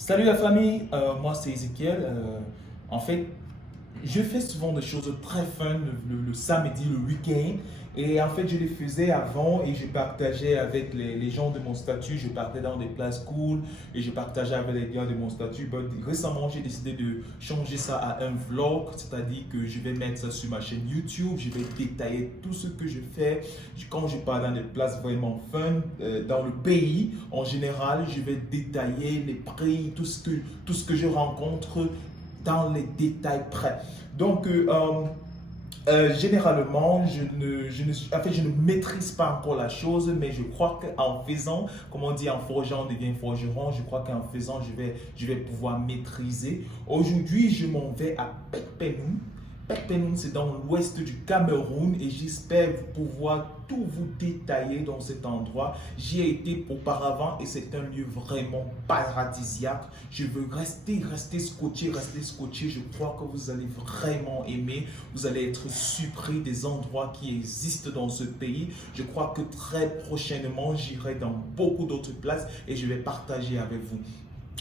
Salut la famille, moi c'est Ezekiel. En fait, je fais souvent des choses très fun le samedi, le week-end. Et en fait, je les faisais avant et je partageais avec les gens de mon statut. Je partais dans des places cool et je partageais avec les gars de mon statut. Récemment, j'ai décidé de changer ça à un vlog, c'est-à-dire que je vais mettre ça sur ma chaîne YouTube. Je vais détailler tout ce que je fais. Quand je pars dans des places vraiment fun, dans le pays en général, je vais détailler les prix, tout ce que je rencontre dans les détails près. Donc, généralement, je ne maîtrise pas encore la chose, mais je crois qu'en faisant, comme on dit, en forgeant, on devient forgeron. Je crois qu'en faisant, je vais pouvoir maîtriser. Aujourd'hui, je m'en vais à Pekpenoun. Pekpenoun, c'est dans l'ouest du Cameroun et j'espère pouvoir tout vous détailler dans cet endroit. J'y ai été auparavant et c'est un lieu vraiment paradisiaque. Je veux rester scotché. Je crois que vous allez vraiment aimer. Vous allez être surpris des endroits qui existent dans ce pays. Je crois que très prochainement, j'irai dans beaucoup d'autres places et je vais partager avec vous.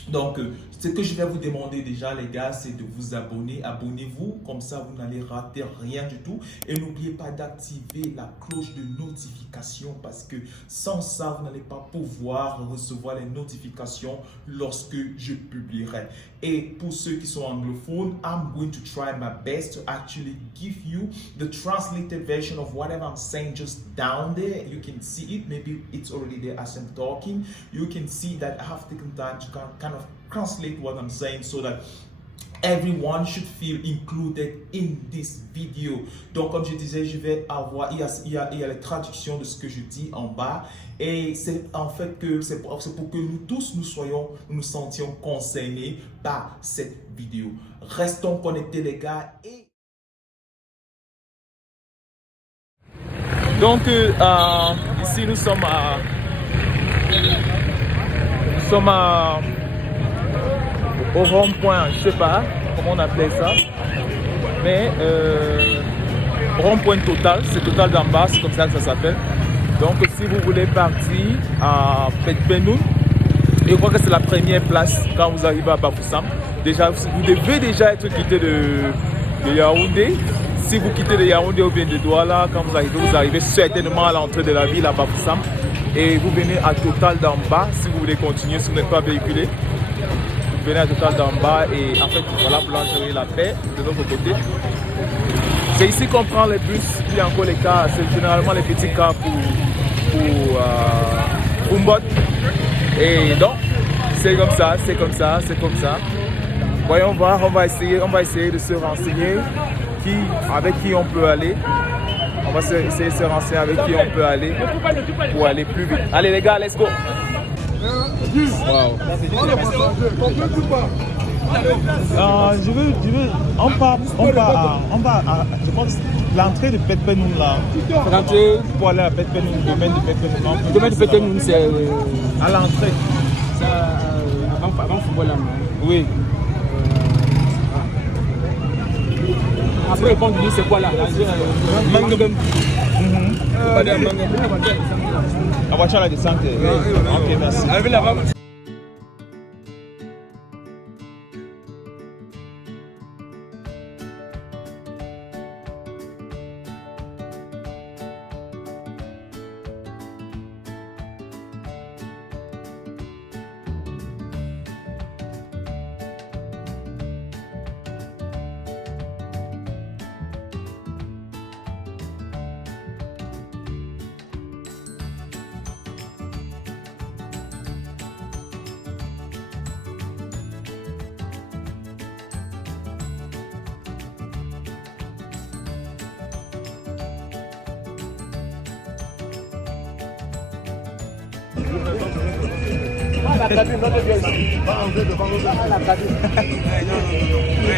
Donc, ce que je vais vous demander déjà, les gars, c'est de vous abonner. Abonnez-vous, comme ça, vous n'allez rater rien du tout. Et n'oubliez pas d'activer la cloche de notification parce que sans ça, vous n'allez pas pouvoir recevoir les notifications lorsque je publierai. Et pour ceux qui sont anglophones, I'm going to try my best to actually give you the translated version of whatever I'm saying just down there. You can see it. Maybe it's already there as I'm talking. You can see that I have taken time to kind of translate what I'm saying so that everyone should feel included in this video. Donc, comme je disais, je vais avoir, il y a les traductions de ce que je dis en bas. Et c'est en fait que c'est pour que nous tous nous sentions concernés par cette vidéo. Restons connectés, les gars. Donc, ici, nous sommes au rond-point, je sais pas comment on appelait ça, mais rond-point Total, c'est Total d'en bas, c'est comme ça que ça s'appelle. Donc si vous voulez partir à Pekpenoun, je crois que c'est la première place quand vous arrivez à Bafoussam. Déjà, vous devez déjà être quitté de Yaoundé. Si vous quittez de Yaoundé ou bien de Douala, quand vous arrivez certainement à l'entrée de la ville à Bafoussam. Et vous venez à Total d'en bas si vous voulez continuer, si vous n'êtes pas véhiculé. Vous venez à Total d'en bas et en fait, voilà, boulangerie La Paix de l'autre côté. C'est ici qu'on prend les bus, il y a encore les cars, c'est généralement les petits cars pour Mbot. Et donc, c'est comme ça. Voyons voir, on va essayer de se renseigner avec qui on peut aller. On va essayer de se renseigner avec qui on peut aller pour aller plus vite. Allez les gars, let's go! Wow. On va à, je pense, l'entrée de Pekpenoun là. L'entrée Pour aller à Pekpenoun, le domaine de Pekpenoun. le domaine de Pekpenoun, c'est À l'entrée. avant football là. Oui. Après le pont du Lit, c'est quoi là? Mangabem. La voiture à la descente. Ok, merci.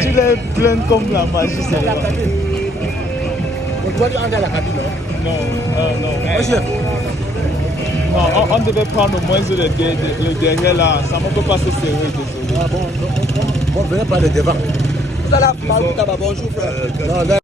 Tu les plein comme la magie, c'est là. On doit aller à la cabine, non? Non. Non, on devait prendre au moins le derrière là. Ça ne peut pas se serrer, désolé. Ah bon, venez par le devant. Vous allez parler, bonjour frère. Non, là,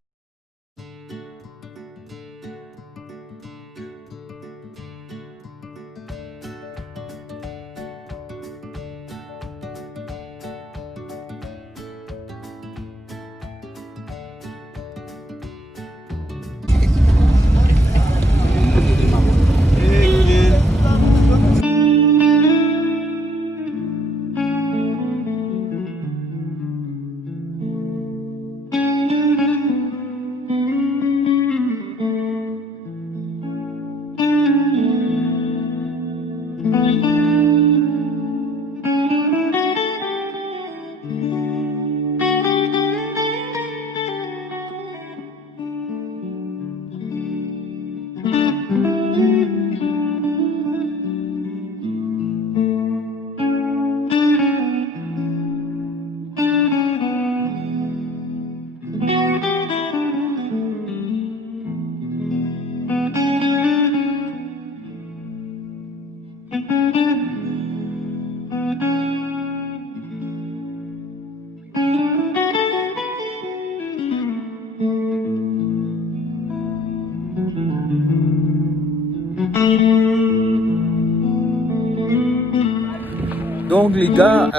Donc les gars,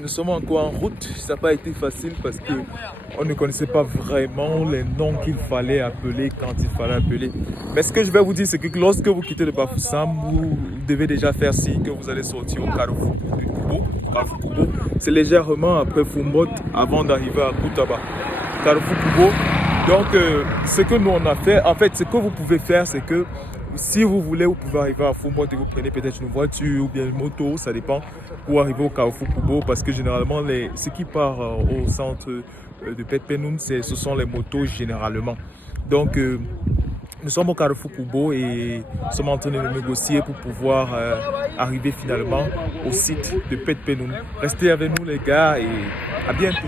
nous sommes encore en route. Ça n'a pas été facile parce que on ne connaissait pas vraiment les noms qu'il fallait appeler quand il fallait appeler. Mais ce que je vais vous dire, c'est que lorsque vous quittez le Bafoussam, vous devez déjà faire signe que vous allez sortir au Carrefour Kubo. C'est légèrement après Fumbot avant d'arriver à Koutaba. Carrefour Kubo. Donc ce que nous on a fait, en fait ce que vous pouvez faire, c'est que si vous voulez, vous pouvez arriver à Fumbot et vous prenez peut-être une voiture ou bien une moto, ça dépend, pour arriver au Carrefour Kubo, parce que généralement ceux qui partent au centre de Petpenoun, ce sont les motos généralement. Donc nous sommes au Carrefour Kubo et nous sommes en train de négocier pour pouvoir arriver finalement au site de Petpenoun. Restez avec nous les gars et à bientôt.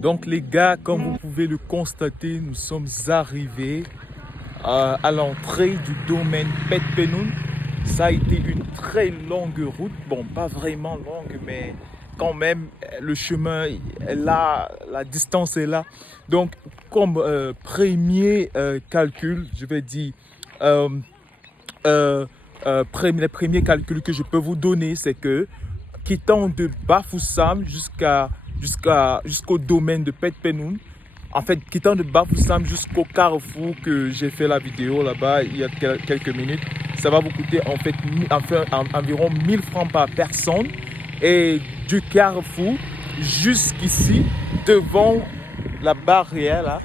Donc les gars, comme vous pouvez le constater, nous sommes arrivés à l'entrée du domaine Petpenoun. Ça a été une très longue route, bon pas vraiment longue, mais quand même le chemin est là, la distance est là. Donc comme premier calcul, je vais dire, les premiers calculs que je peux vous donner, c'est que quittant de Bafoussam jusqu'au domaine de Petpenoun, en fait, quittant de Bafoussam jusqu'au carrefour que j'ai fait la vidéo là-bas il y a quelques minutes, ça va vous coûter en fait environ 1000 francs par personne. Et du carrefour jusqu'ici, devant la barrière là,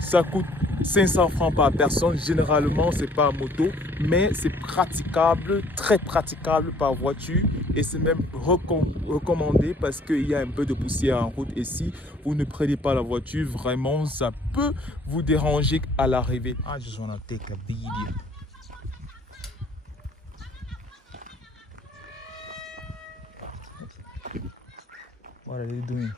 ça coûte 500 francs par personne. Généralement, c'est pas à moto, mais c'est praticable, très praticable par voiture. Et c'est même recommandé parce qu'il y a un peu de poussière en route. Et si vous ne prenez pas la voiture, vraiment, ça peut vous déranger à l'arrivée. I just wanna take a video. What are they doing?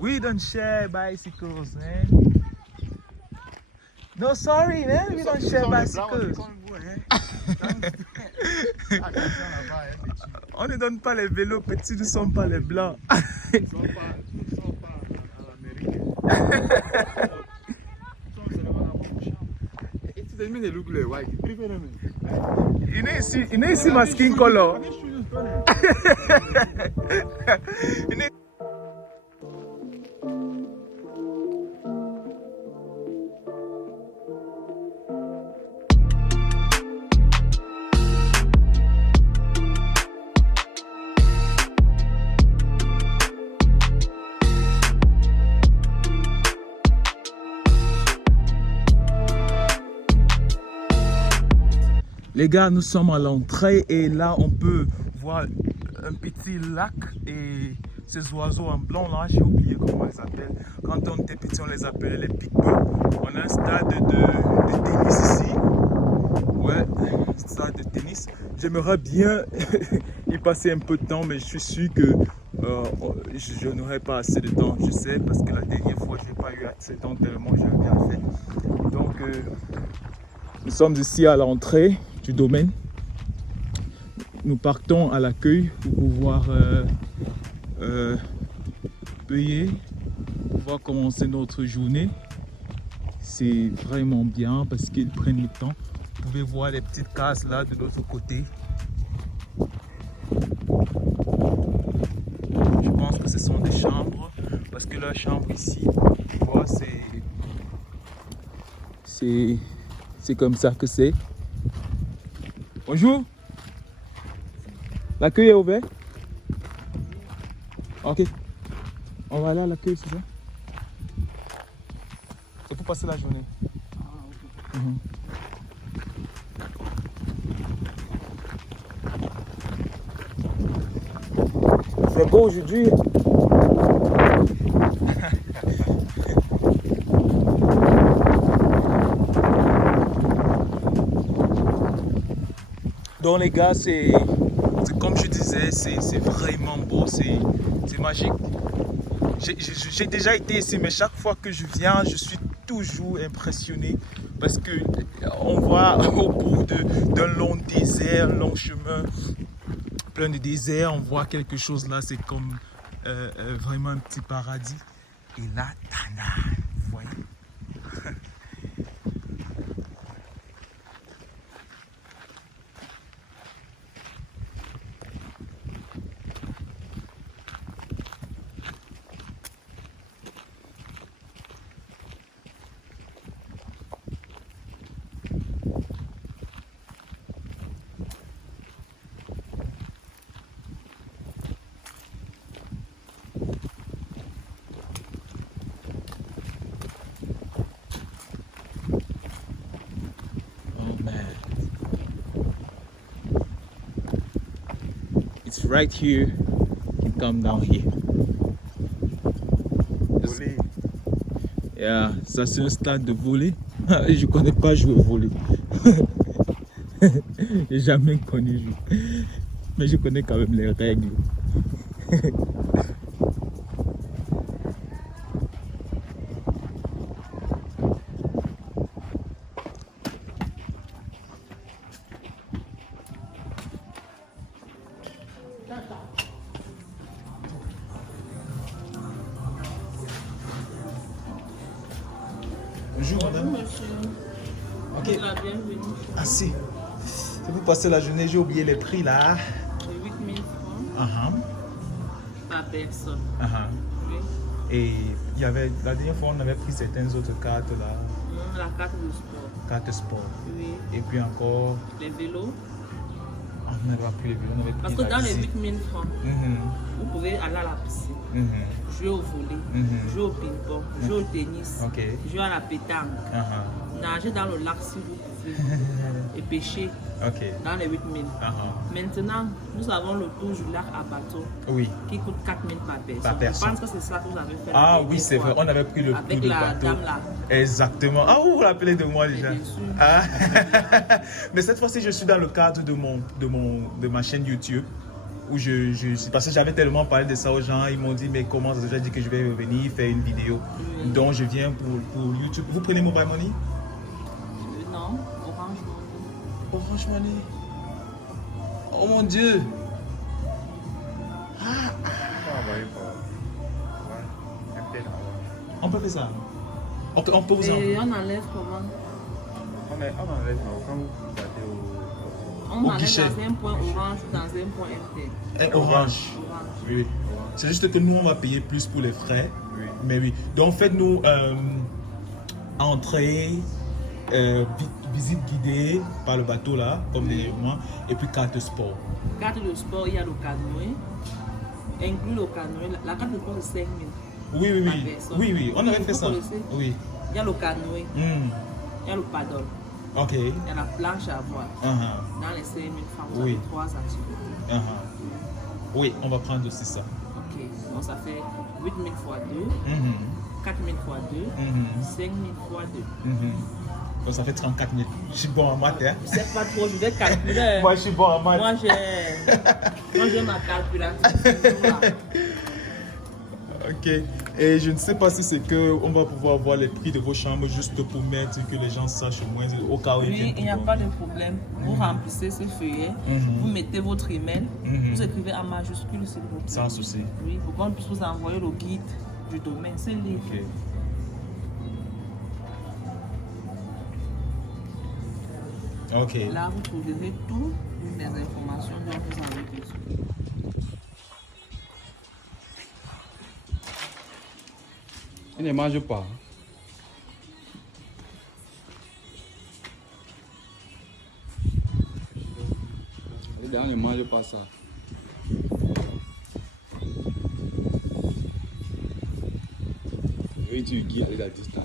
We don't share bicycles, man. No, sorry, man. We don't share bicycles. On ne donne pas les vélos petits, nous ne sommes pas les blancs. Nous ne sommes pas américains. Il n'est ici ma skin color. Les gars, nous sommes à l'entrée et là on peut voir un petit lac et ces oiseaux en blanc là, j'ai oublié comment ils s'appellent. Quand on était petit, on les appelait les pique-boeufs. On a un stade de tennis ici. Ouais, stade de tennis. J'aimerais bien y passer un peu de temps, mais je suis sûr que je n'aurai pas assez de temps. Je sais parce que la dernière fois, je n'ai pas eu assez de temps tellement j'ai bien fait. Donc, nous sommes ici à l'entrée du domaine. Nous partons à l'accueil pour pouvoir payer, pour pouvoir commencer notre journée. C'est vraiment bien parce qu'ils prennent le temps. Vous pouvez voir les petites cases là de l'autre côté. Je pense que ce sont des chambres parce que la chambre ici, tu vois, c'est comme ça que c'est. Bonjour. L'accueil est ouvert? Ok. On va aller à l'accueil, c'est ça? C'est pour passer la journée. C'est beau aujourd'hui. Donc les gars, c'est comme je disais, c'est vraiment beau, c'est magique. J'ai déjà été ici, mais chaque fois que je viens, je suis toujours impressionné parce que on voit au bout d'un long désert, un long chemin plein de désert, on voit quelque chose là, c'est comme vraiment un petit paradis. Et là, Tana, vous voyez? It's right here. You can come down here. Yeah, ça c'est un stade de volley. Je connais pas jouer au volley. J'ai jamais connu jouer. Mais je connais quand même les règles. Bonjour madame. Bonjour monsieur. Ok. La bienvenue. Assez. Si vous passez la journée, j'ai oublié les prix là. De 8 000 francs par personne. Oui. Et il y avait, la dernière fois, on avait pris certaines autres cartes là. La carte de sport. Carte sport. Oui. Et puis encore, Les vélos. on n'avait pas pris les vélos, on avait pris Parce que la dans les piscine. 8 000 francs, vous pouvez aller à la piscine, jouer au volley, jouer au ping-pong, jouer au tennis, Ok. jouer à la pétanque, nager dans le lac si vous pouvez et pêcher Ok. dans les 8 000. Maintenant, nous avons le tour du lac à bateau Oui. qui coûte 4 000 par personne. Par personne. Je pense que c'est ça que vous avez fait. Ah la dernière oui, c'est fois. vrai, on avait pris le tour Avec de la bateau. dame là. Exactement. Ah, vous vous rappelez de moi déjà. bien sûr. Ah. Mais cette fois-ci, je suis dans le cadre de ma chaîne YouTube. Où parce que j'avais tellement parlé de ça aux gens, ils m'ont dit mais comment ça, j'ai dit que je vais revenir faire une vidéo. Oui. Donc je viens pour YouTube. Vous prenez Mobile Money? Non, Orange Money. Orange Money. Oh mon Dieu. On peut faire ça. Ok, on peut vous en... Et on enlève comment? On enlève quand vous partez On Au enlève guichet. dans un point orange ou dans un point MT. Et orange. Orange. Oui, oui. C'est juste que nous, on va payer plus pour les frais. Oui. Mais oui. Donc, faites-nous entrée, visite guidée par le bateau là, comme dernièrement, et puis carte sport. Carte de sport, il y a le canoë. Inclus le canoë. La carte de sport, c'est 5 000. Oui, oui, Par oui. personne. Oui, oui. On avait fait Vous ça. connaissez? Oui. Il y a le canoë, Hmm. il y a le paddle, Ok. il y a la planche à voile. Uh-huh. Dans les 5 000 francs, vous Oui. avez 3 activités. Uh-huh. Oui, on va prendre aussi ça. Ok, donc ça fait 8 000 fois 2, Mhm. 4 000 fois 2, Mhm. 5 000 fois 2. Mhm. Donc, ça fait 34 000. Je suis bon en maths, hein? Je sais pas trop, je vais calculer. Moi, je suis bon en maths. Moi, j'ai ma calculatrice. Ok. Et je ne sais pas si c'est que on va pouvoir voir les prix de vos chambres juste pour mettre que les gens sachent au moins au cas où ils Oui, viennent il n'y a pour pas de dormir. problème. Vous remplissez ces feuillets, vous mettez votre email, vous écrivez en majuscule s'il vous plaît. Sans souci. Oui, pour qu'on puisse vous envoyer le guide du domaine. C'est le livre. Ok. Ok. Là, vous trouverez toutes les informations dont vous avez besoin. Il ne mange pas. Les gars ne mangent pas ça. Oui, tu guides à la distance.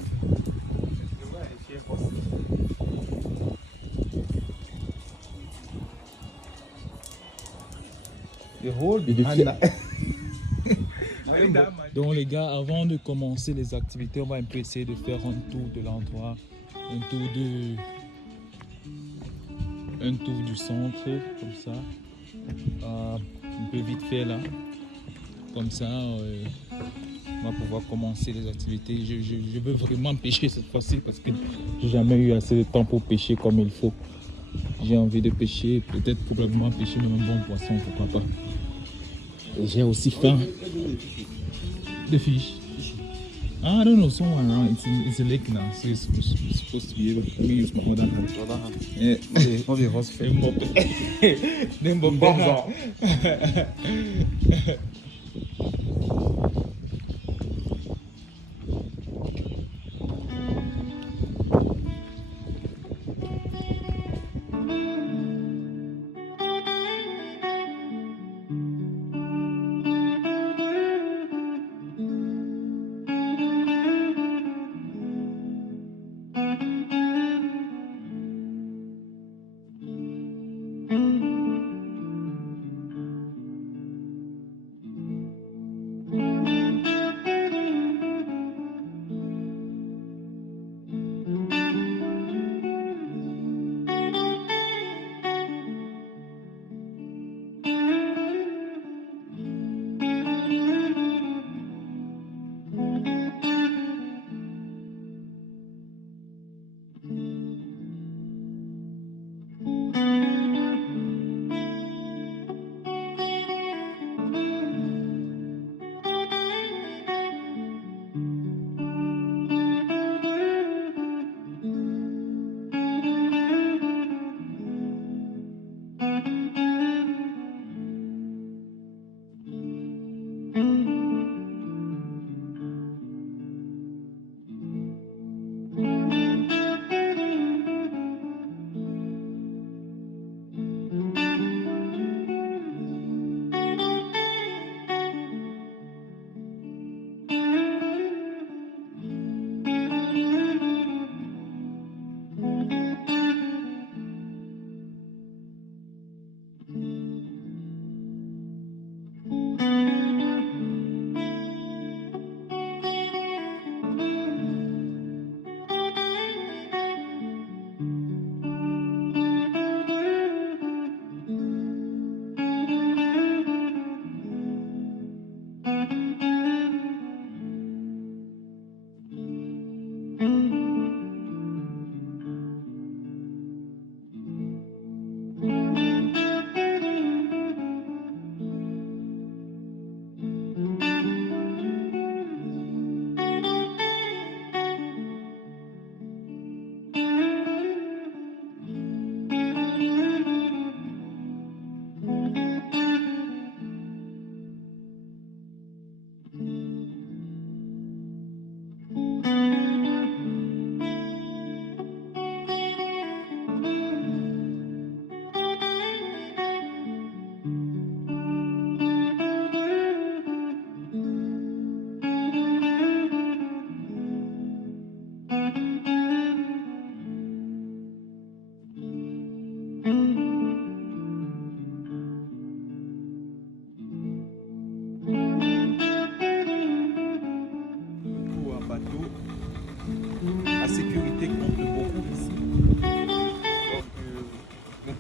Donc les gars, avant de commencer les activités, on va un peu essayer de faire un tour de l'endroit, un tour un tour du centre, comme ça. Un peu vite fait là. Comme ça, on va pouvoir commencer les activités. Je veux vraiment pêcher cette fois-ci parce que j'ai jamais eu assez de temps pour pêcher comme il faut. J'ai envie de pêcher, peut-être probablement pêcher même un bon poisson, pourquoi pas. Et j'ai aussi faim. The fish. I don't know, somewhere around. It's a lake now, so it's supposed to be able. Let me use my other hand. Yeah. On vient voir ce fait.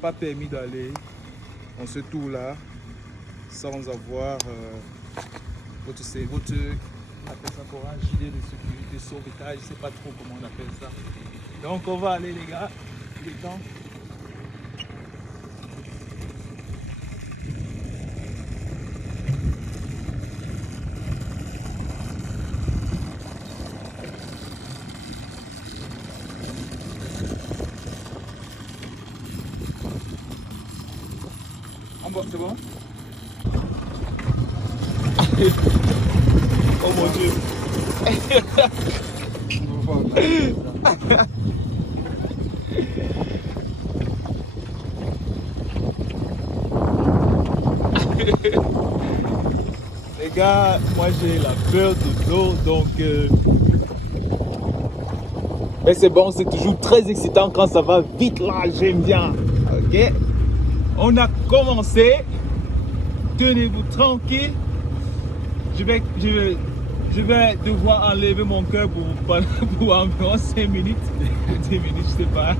Pas permis d'aller en ce tour là sans avoir votre on appelle ça quoi, gilet de sécurité, sauvetage, je sais pas trop comment on appelle ça. Donc on va aller les gars, il est temps. C'est bon? Oh mon Dieu! Les gars, moi j'ai la peur de l'eau, donc mais c'est bon, c'est toujours très excitant quand ça va vite là, j'aime bien. Ok? On a commencé. Tenez-vous tranquille. Je vais devoir enlever mon cœur pour environ 5 minutes. 10 minutes, je sais pas.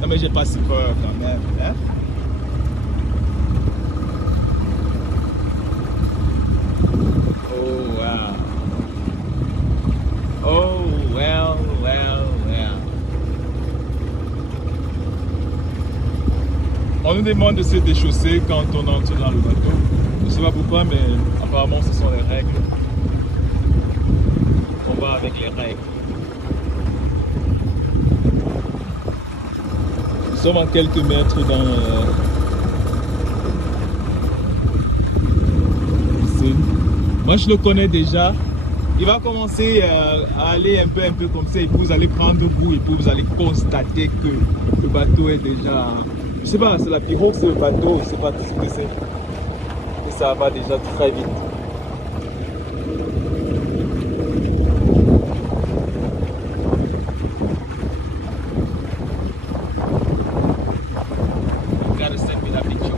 Non mais j'ai pas si peur quand même. Hein? Oh wow. Oh well, well, well. On nous demande de se déchausser quand on entre dans le bateau. Je ne sais pas pourquoi, mais apparemment ce sont les règles. On va avec les règles. Nous sommes à quelques mètres dans la piscine. Moi je le connais déjà. Il va commencer à aller un peu comme ça, et puis vous allez prendre goût, et puis vous allez constater que le bateau est déjà... Je sais pas, c'est la pirogue, c'est le bateau, je sais pas ce que c'est. Et ça va déjà très vite. You gotta send me that picture.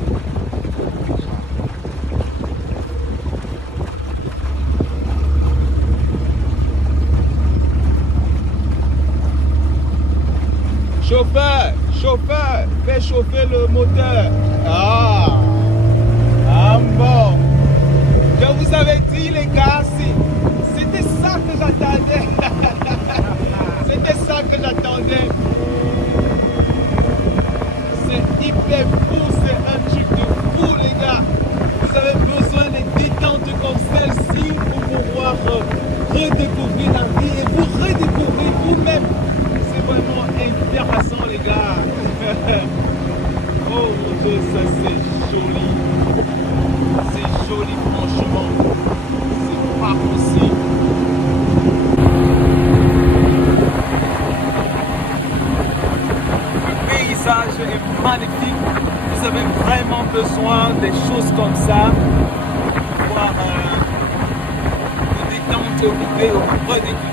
Chauffeur, chauffeur, fais chauffer le moteur. Ah, bon. Je vous avais dit les gars, c'était ça que j'attendais. C'était ça que j'attendais. C'est hyper fou, c'est un truc de fou les gars. Vous avez besoin de détente comme celle-ci pour pouvoir redécouvrir la vie et vous redécouvrir vous-même. C'est vraiment intéressant les gars. Oh mon Dieu, ça c'est joli. C'est joli franchement. C'est pas possible. Le paysage est magnifique. Vous avez vraiment besoin des choses comme ça pour pouvoir vous détendre, vous redécouvrir.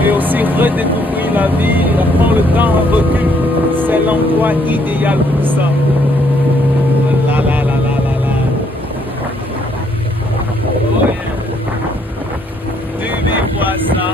Et aussi redécouvrir la vie et prendre le temps en recul. C'est l'endroit idéal pour ça. La la la la la la. Oh yeah. Tu veux voir ça?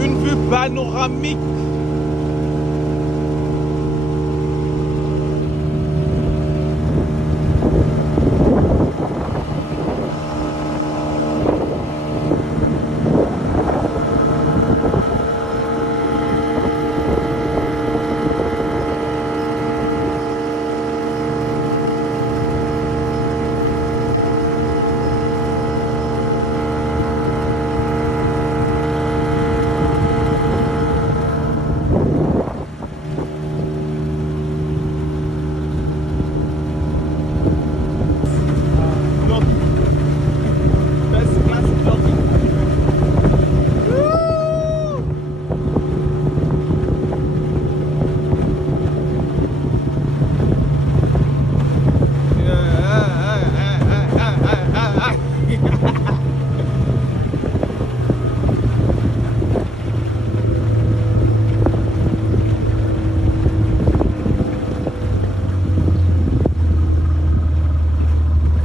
Une vue panoramique.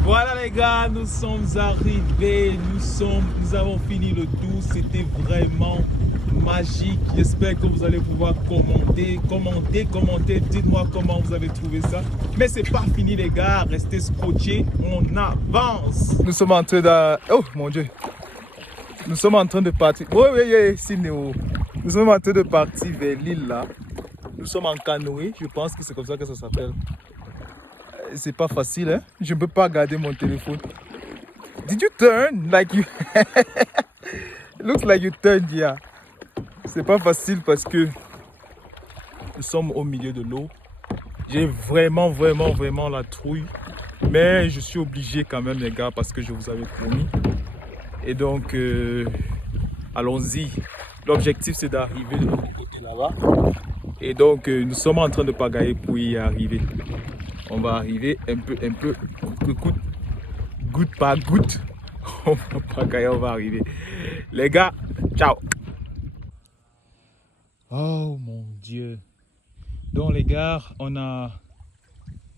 Voilà les gars, nous sommes arrivés, nous avons fini le tour, c'était vraiment magique. J'espère que vous allez pouvoir commenter, dites-moi comment vous avez trouvé ça. Mais c'est pas fini les gars, restez scotchés, on avance. Nous sommes en train de... Oh mon Dieu. Nous sommes en train de partir... Oui, Sinéo. Nous sommes en train de partir vers l'île là. Nous sommes en canoë, je pense que c'est comme ça que ça s'appelle. C'est pas facile, hein? Je ne peux pas garder mon téléphone. Did you turn like you... Looks like you turned, yeah. C'est pas facile parce que nous sommes au milieu de l'eau. J'ai vraiment la trouille. Mais je suis obligé quand même, les gars, parce que je vous avais promis. Et donc, allons-y. L'objectif, c'est d'arriver de l'autre côté là-bas. Et donc, nous sommes en train de pagailler pour y arriver. On va arriver un peu, goutte par goutte. On va pagailler, on va arriver. Les gars, ciao. Oh mon Dieu. Donc les gars, on a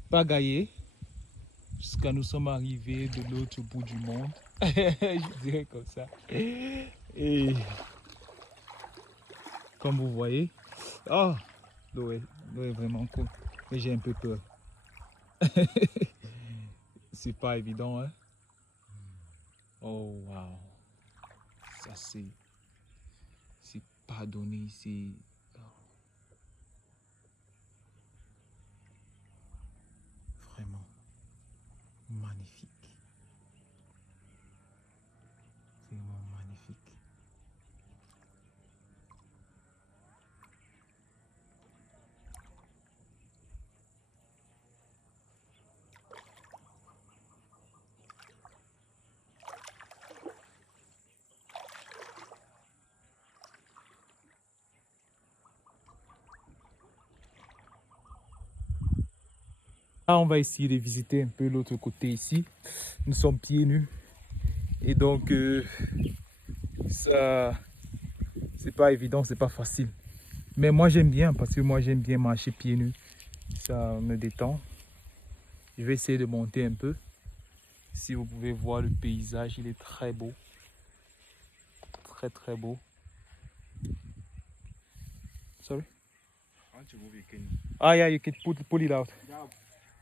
pagaillé jusqu'à nous sommes arrivés de l'autre bout du monde. Je dirais comme ça. Et comme vous voyez, oh, l'eau est vraiment cool. Mais j'ai un peu peur. C'est pas évident, hein? Oh wow. Ça c'est pas donné ici. Vraiment magnifique. Vraiment magnifique. Là, on va essayer de visiter un peu l'autre côté ici. Nous sommes pieds nus. Et donc, ça, c'est pas évident, c'est pas facile. Mais moi, j'aime bien parce que moi, j'aime bien marcher pieds nus. Ça me détend. Je vais essayer de monter un peu. Si vous pouvez voir le paysage, il est très beau. Très beau. Sorry? Ah, yeah, you can pull it out.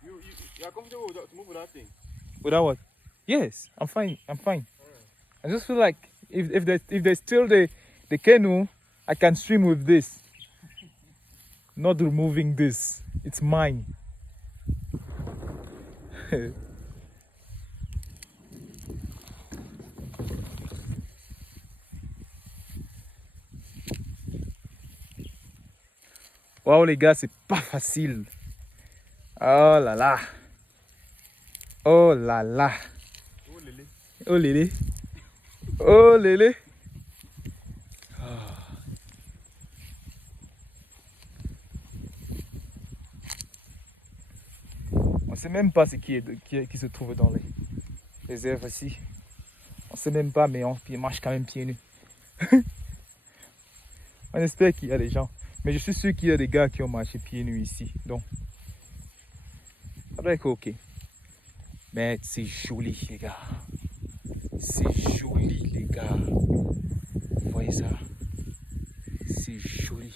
You are comfortable to move with that thing? Without what? Yes, I'm fine. I'm fine. I just feel like if there's still the canoe, I can swim with this. Not removing this. It's mine. Wow les gars, c'est pas facile. Oh là là. Oh là là. Oh lélé. Oh lélé. On sait même pas ce qui se trouve dans les herbes ici. On sait même pas, mais on marche quand même pieds nus. On espère qu'il y a des gens. Mais je suis sûr qu'il y a des gars qui ont marché pieds nus ici. Donc, ça doit être ok. Mais c'est joli, les gars. C'est joli, les gars. Vous voyez ça? C'est joli.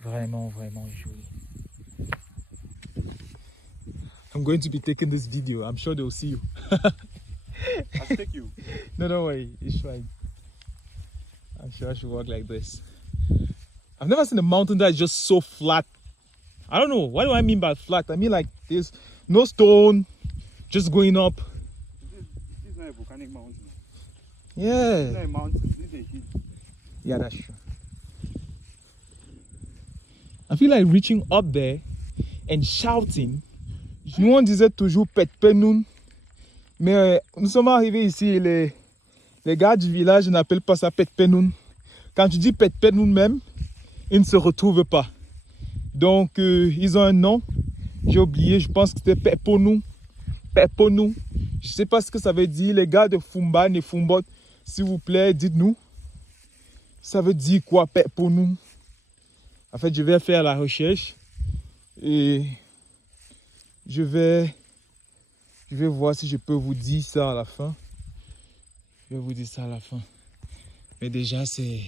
Vraiment, vraiment joli. I'm going to be taking this video. I'm sure they'll see you. I'll take you. No, don't worry. It's fine. I'm sure I should walk like this. I've never seen a mountain that is just so flat. I don't know. What do I mean by flat? I mean like there's no stone, just going up. This is not a volcanic mountain. Yeah. It's not a mountain. This is a hill. Yeah, that's true. I feel like reaching up there and shouting. Nous on disait toujours Pet Penoun. Mais nous sommes arrivés ici, les gars du village n'appellent pas ça Pet Penoun. Quand tu dis Pet Penoun même, ils ne se retrouvent pas. Donc ils ont un nom. J'ai oublié, je pense que c'était Peponou. Peponou. Je ne sais pas ce que ça veut dire. Les gars de Fumban et Fumbot, s'il vous plaît, dites-nous. Ça veut dire quoi, Peponou? En fait, je vais faire la recherche. Et je vais voir si je peux vous dire ça à la fin. Je vais vous dire ça à la fin. Mais déjà, c'est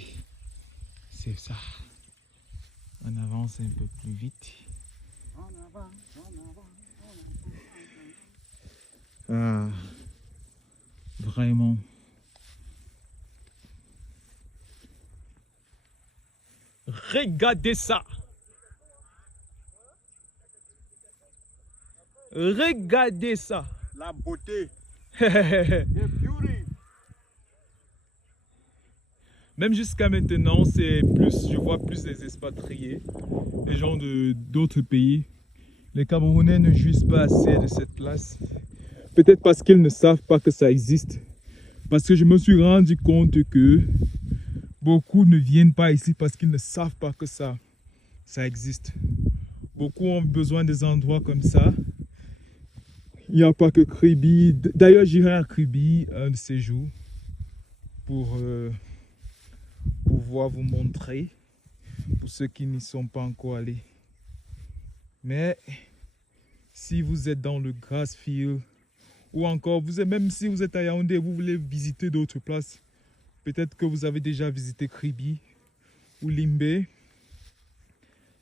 ça. On avance un peu plus vite. Ah, vraiment. Regardez ça. Regardez ça. La beauté. The beauty. Même jusqu'à maintenant, je vois plus des expatriés, des gens d'autres pays. Les Camerounais ne jouissent pas assez de cette place. Peut-être parce qu'ils ne savent pas que ça existe. Parce que je me suis rendu compte que beaucoup ne viennent pas ici parce qu'ils ne savent pas que ça existe. Beaucoup ont besoin des endroits comme ça. Il n'y a pas que Kribi. D'ailleurs, j'irai à Kribi un de ces jours pour pouvoir vous montrer, pour ceux qui n'y sont pas encore allés. Mais si vous êtes dans le Grassfield, ou encore, même si vous êtes à Yaoundé et vous voulez visiter d'autres places, peut-être que vous avez déjà visité Kribi ou Limbe.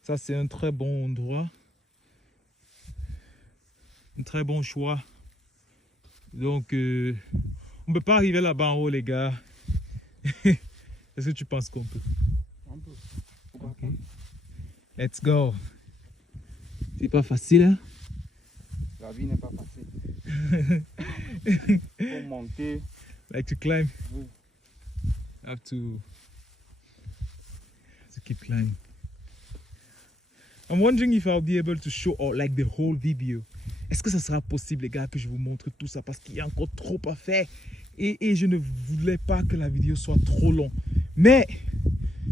Ça, c'est un très bon endroit. Un très bon choix. Donc, on ne peut pas arriver là-bas en haut, les gars. Est-ce que tu penses qu'on peut? On peut. Okay. Let's go. C'est pas facile, hein? La vie n'est pas facile. Faut monter. Like to climb? Oui. Have to keep climbing. I'm wondering if I'll be able to show like the whole video. Est-ce que ça sera possible, les gars, que je vous montre tout ça? Parce qu'il y a encore trop à faire. Et je ne voulais pas que la vidéo soit trop longue. Mais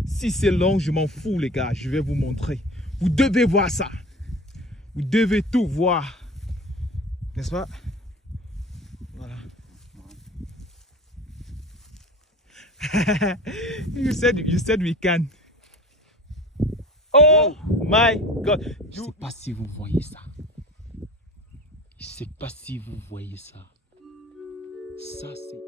si c'est long, je m'en fous, les gars. Je vais vous montrer. Vous devez voir ça. Vous devez tout voir. N'est-ce pas? Voilà. you said we can. Oh my God. Je ne sais pas si vous voyez ça. Je ne sais pas si vous voyez ça. Ça, c'est...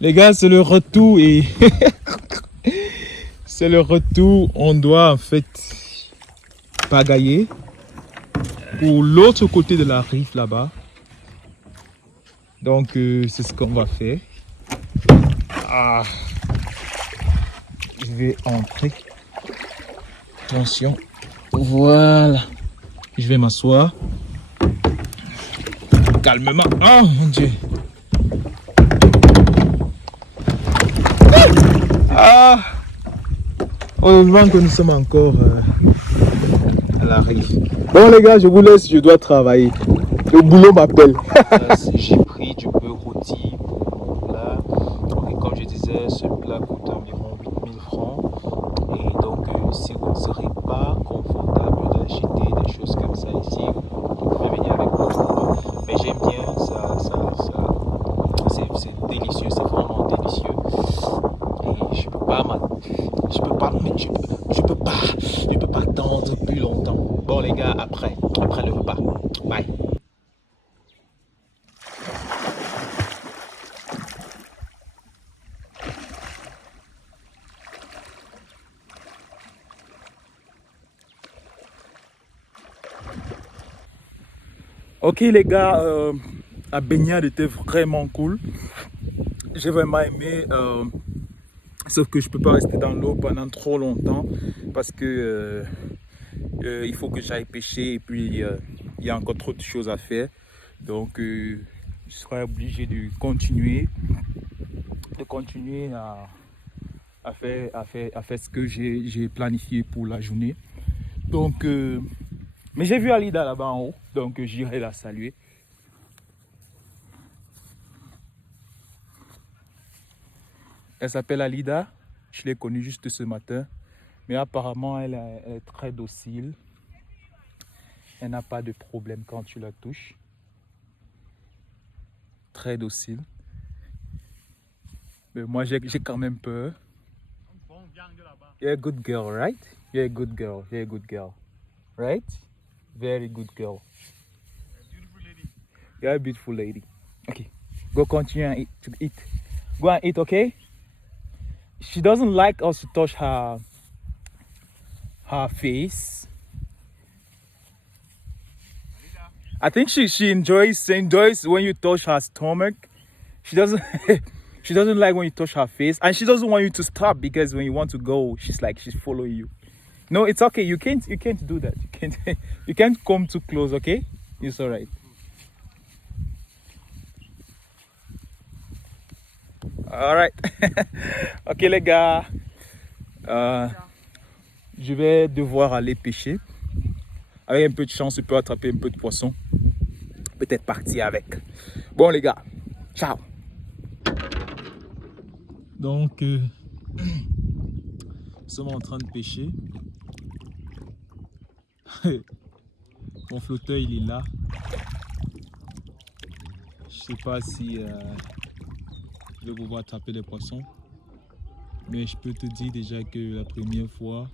Les gars, c'est le retour et c'est le retour. On doit en fait pagailler pour l'autre côté de la rive là-bas. Donc c'est ce qu'on va faire. Ah. Je vais entrer. Attention. Voilà. Je vais m'asseoir. Calmement. Oh mon Dieu. Ah. Heureusement que nous sommes encore à la rive. Bon les gars, je vous laisse, je dois travailler. Le boulot m'appelle. J'ai pris du beurre rôti pour là. Et comme je disais, ce plat coûte environ 8000 francs. Et donc, si vous ne serez pas confortable d'acheter des choses comme ça ici, vous pouvez venir avec moi. Mais j'aime bien c'est délicieux, c'est vraiment délicieux. Et je peux pas attendre plus longtemps. Bon les gars, après le repas. Bye. Ok les gars, la baignade était vraiment cool. J'ai vraiment aimé, sauf que je peux pas rester dans l'eau pendant trop longtemps parce que il faut que j'aille pêcher et puis il y a encore trop de choses à faire. Donc je serai obligé de continuer à faire ce que j'ai planifié pour la journée. Donc mais j'ai vu Alida là-bas en haut, donc j'irai la saluer. Elle s'appelle Alida, je l'ai connue juste ce matin, mais apparemment elle est très docile. Elle n'a pas de problème quand tu la touches. Très docile. Mais moi j'ai quand même peur. You're a good girl, right? You're a good girl. You're a good girl, right? Very good girl. You're a beautiful lady. Okay, go continue and eat. Go and eat, okay? She doesn't like us to touch her face. I think she enjoys when you touch her stomach. She doesn't she doesn't like when you touch her face, and she doesn't want you to stop because when you want to go, she's following you. No, it's okay. You can't do that. You can't come too close, okay? It's alright. Alright. Ok les gars. Je vais devoir aller pêcher. Avec un peu de chance, je peux attraper un peu de poisson. Peut-être partir avec. Bon les gars, ciao. Donc, nous sommes en train de pêcher. Mon flotteur il est là. Je sais pas si je vais pouvoir attraper des poissons, mais je peux te dire déjà que la première fois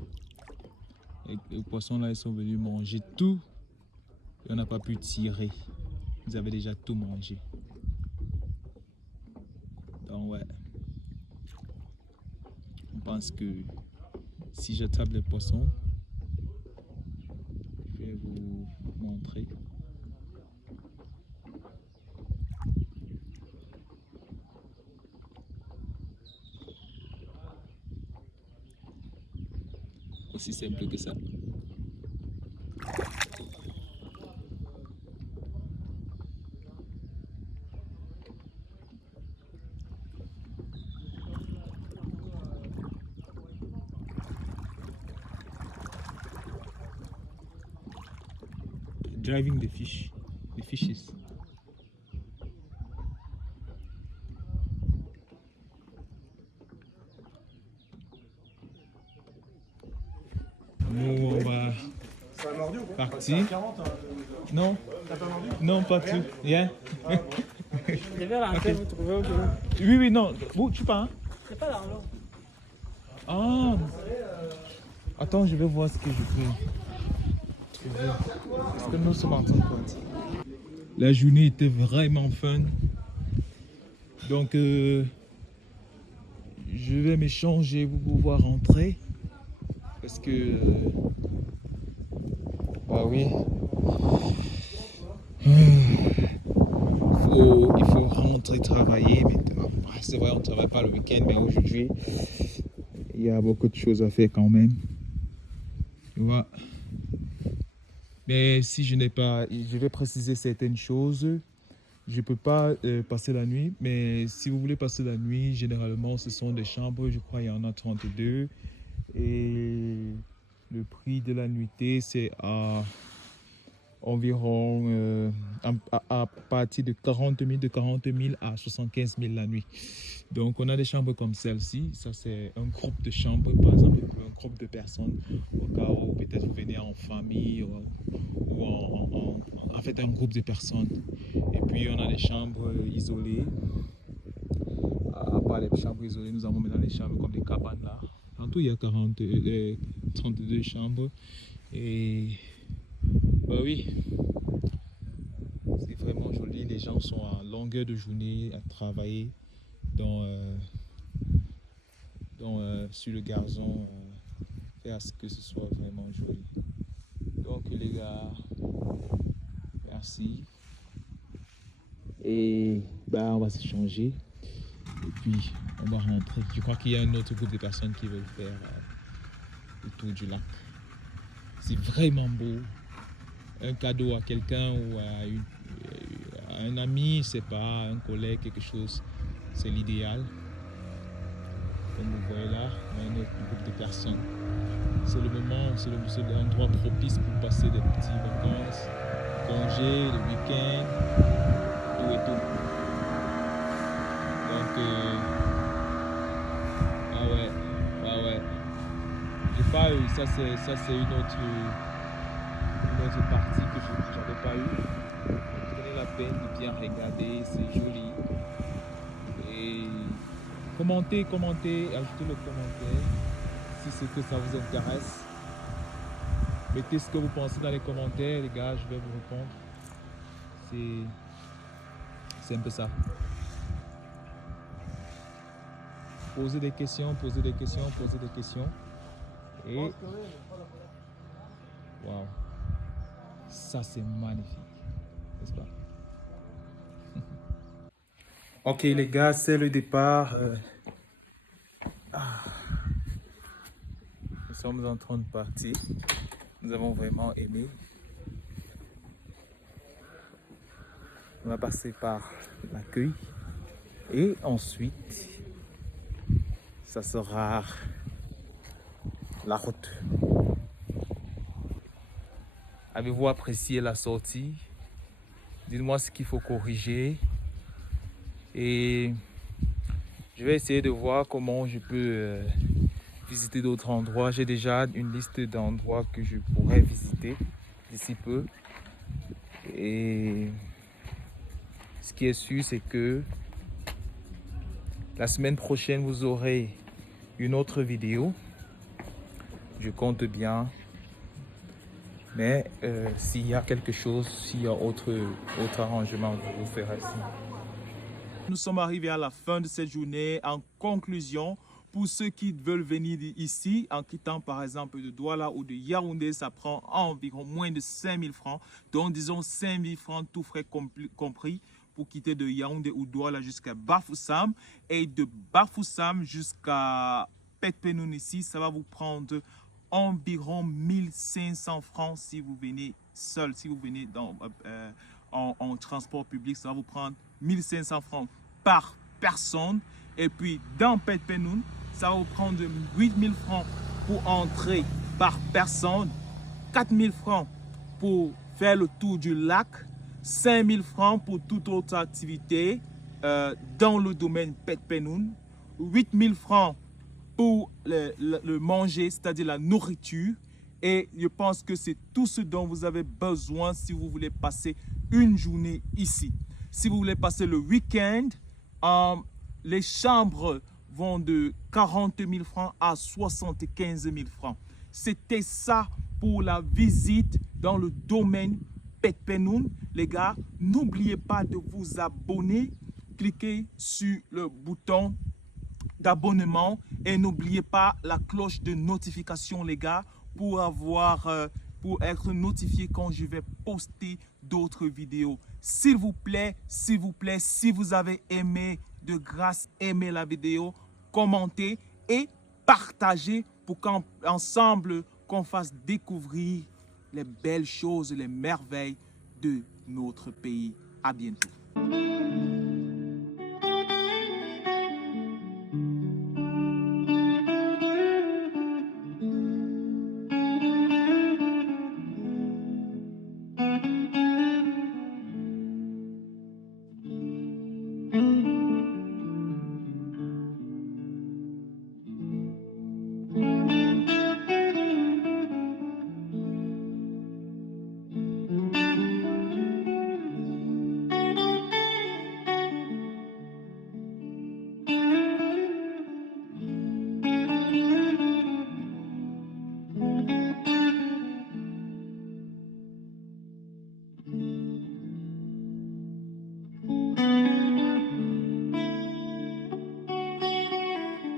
les poissons là ils sont venus manger tout et on n'a pas pu tirer. Ils avaient déjà tout mangé. Donc ouais, on pense que si j'attrape les poissons, je vais vous montrer. Aussi simple que ça. Driving the fishes. Nous on va partir. Non, non pas tout. Yeah. Je vais rentrer, vous trouvez où? Oui, non. Où tu pars? C'est pas dans l'eau. Ah. Attends, je vais voir ce que je peux trouver. Parce que nous sommes en train de partir. La journée était vraiment fun. Donc, je vais me changer pour pouvoir rentrer. Parce que... bah oui. Il faut rentrer travailler maintenant. C'est vrai, on ne travaille pas le week-end, mais aujourd'hui, il y a beaucoup de choses à faire quand même. Tu vois. Mais si je n'ai pas... Je vais préciser certaines choses. Je ne peux pas passer la nuit, mais si vous voulez passer la nuit, généralement, ce sont des chambres, je crois il y en a 32. Et le prix de la nuitée, c'est à environ à partir de 40 000, à 75 000 la nuit. Donc, on a des chambres comme celle-ci. Ça, c'est un groupe de chambres, par exemple, un groupe de personnes, au cas où peut-être vous venez en famille ou en fait un groupe de personnes. Et puis, on a des chambres isolées. À part les chambres isolées, nous avons maintenant les chambres comme des cabanes là. En tout, il y a 32 chambres. Et bah oui, c'est vraiment joli. Les gens sont à longueur de journée à travailler sur le gazon, faire à ce que ce soit vraiment joli. Donc les gars, merci. Et bah on va se changer. Et puis on va rentrer. Je crois qu'il y a un autre groupe de personnes qui veulent faire le tour du lac. C'est vraiment beau. Un cadeau à quelqu'un ou à un ami, c'est pas un collègue, quelque chose, c'est l'idéal. Comme vous voyez là, un autre groupe de personnes. C'est le moment, c'est l'endroit propice pour passer des petites vacances, congés, le week-end, tout et tout. Donc, ah ouais. J'ai pas eu, ça c'est une autre partie que je n'avais pas eu. Prenez la peine de bien regarder, c'est joli. Et commentez, ajoutez le commentaire si c'est que ça vous intéresse. Mettez ce que vous pensez dans les commentaires, les gars, je vais vous répondre. C'est un peu ça. Posez des questions. Et waouh, ça c'est magnifique, n'est-ce pas? Ok les gars, c'est le départ. Nous sommes en train de partir. Nous avons vraiment aimé. On va passer par l'accueil et ensuite ça sera la route. Avez-vous apprécié la sortie? Dites-moi ce qu'il faut corriger. Et je vais essayer de voir comment je peux visiter d'autres endroits. J'ai déjà une liste d'endroits que je pourrais visiter d'ici peu. Et ce qui est sûr, c'est que la semaine prochaine, vous aurez une autre vidéo. Je compte bien. Mais s'il y a quelque chose, s'il y a autre arrangement, je vous ferai signe. Nous sommes arrivés à la fin de cette journée. En conclusion, pour ceux qui veulent venir ici, en quittant par exemple de Douala ou de Yaoundé, ça prend environ moins de 5 000 francs. Donc disons 5 000 francs, tout frais compris, pour quitter de Yaoundé ou Douala jusqu'à Bafoussam. Et de Bafoussam jusqu'à Pet-Penoun ici, ça va vous prendre environ 1500 francs si vous venez seul. Si vous venez en transport public, ça va vous prendre 1500 francs par personne. Et puis dans Pet-Penoun, ça va vous prendre 8000 francs pour entrer par personne, 4000 francs pour faire le tour du lac, 5000 francs pour toute autre activité dans le domaine Pet-Penoun, 8000 francs pour le manger, c'est-à-dire la nourriture. Et je pense que c'est tout ce dont vous avez besoin si vous voulez passer une journée ici. Si vous voulez passer le week-end, les chambres vont de 40 000 francs à 75 000 francs. C'était ça pour la visite dans le domaine Pet-Penoun. Les gars, n'oubliez pas de vous abonner. Cliquez sur le bouton d'abonnement et n'oubliez pas la cloche de notification les gars pour être notifié quand je vais poster d'autres vidéos. S'il vous plaît, si vous avez aimé, de grâce, aimez la vidéo, commentez et partagez pour qu'ensemble qu'on fasse découvrir les belles choses, les merveilles de notre pays. À bientôt.